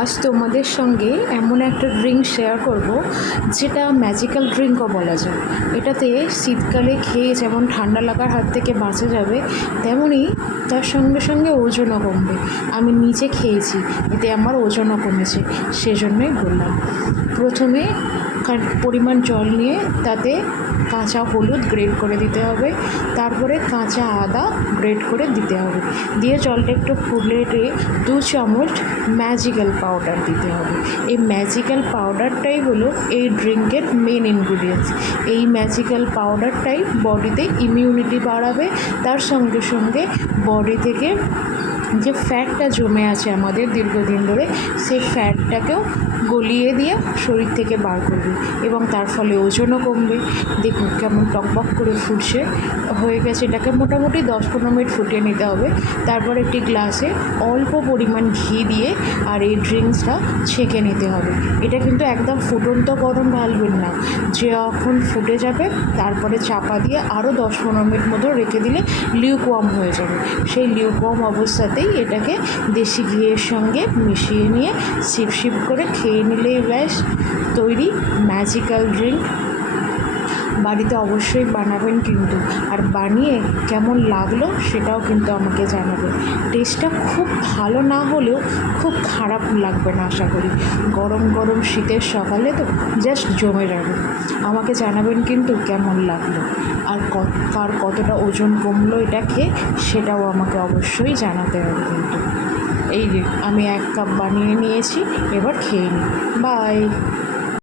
আজ তোমাদের সঙ্গে এমন একটা ড্রিঙ্ক শেয়ার করব যেটা ম্যাজিক্যাল ড্রিঙ্কও বলা যায়। এটাতে শীতকালে খেয়ে যেমন ঠান্ডা লাগার হাত থেকে বাঁচা যাবে, তেমনই তার সঙ্গে সঙ্গে ওজনও কমবে। আমি নিজে খেয়েছি, এতে আমার ওজনও কমেছে, সেজন্যই বললাম। প্রথমে পরিমাণ জল নিয়ে তাতে কাঁচা হলুদ গ্রেট করে দিতে হবে, তারপরে কাঁচা আদা গ্রেট করে দিতে হবে, দিয়ে জলটা একটু ফুটলে 2 চামচ ম্যাজিক্যাল পাউডার দিতে হবে। এই ম্যাজিক্যাল পাউডারটাই হলো এই ড্রিঙ্কের মেন ইনগ্রিডিয়েন্টস। এই ম্যাজিক্যাল পাউডারটাই বডিতে ইমিউনিটি বাড়াবে, তার সঙ্গে সঙ্গে বডি থেকে যে ফ্যাটটা জমে আছে আমাদের দীর্ঘদিন ধরে, সেই ফ্যাটটাকেও গলিয়ে দিয়ে শরীর থেকে বার করবে এবং তার ফলে ওজনও কমবে। দেখুন কেমন টকবক করে ফুটছে হয়ে গেছে। এটাকে মোটামুটি 10-15 মিনিট ফুটিয়ে নিতে হবে। তারপর একটি গ্লাসে অল্প পরিমাণ ঘি দিয়ে আর এই ড্রিঙ্কসটা ছেঁকে নিতে হবে। এটা কিন্তু একদম ফুটন্ত গরম ঢালবেন না, যখন ফুটে যাবে তারপরে চাপা দিয়ে আরও 10-15 মিনিট মতো রেখে দিলে লিউকওয়ার্ম হয়ে যাবে। সেই লিউকওয়ার্ম অবস্থাতেই এটাকে দেশি ঘিয়ের সঙ্গে মিশিয়ে নিয়ে সিপ সিপ করে খেয়ে নিলেই ব্যাস তৈরি ম্যাজিক্যাল ড্রিঙ্ক। বাড়িতে অবশ্যই বানাবেন কিন্তু, আর বানিয়ে কেমন লাগলো সেটাও কিন্তু আমাকে জানাবেন। টেস্টটা খুব ভালো না হলেও খুব খারাপ লাগবে না আশা করি। গরম গরম শীতের সকালে তো জাস্ট জমে যাবে। আমাকে জানাবেন কিন্তু কেমন লাগলো, আর কার কতটা ওজন কমলো এটা খেয়ে, সেটাও আমাকে অবশ্যই জানাতে হবে কিন্তু। এই যে আমি 1 কাপ বানিয়ে নিয়েছি, এবার খেয়ে নিই। বাই।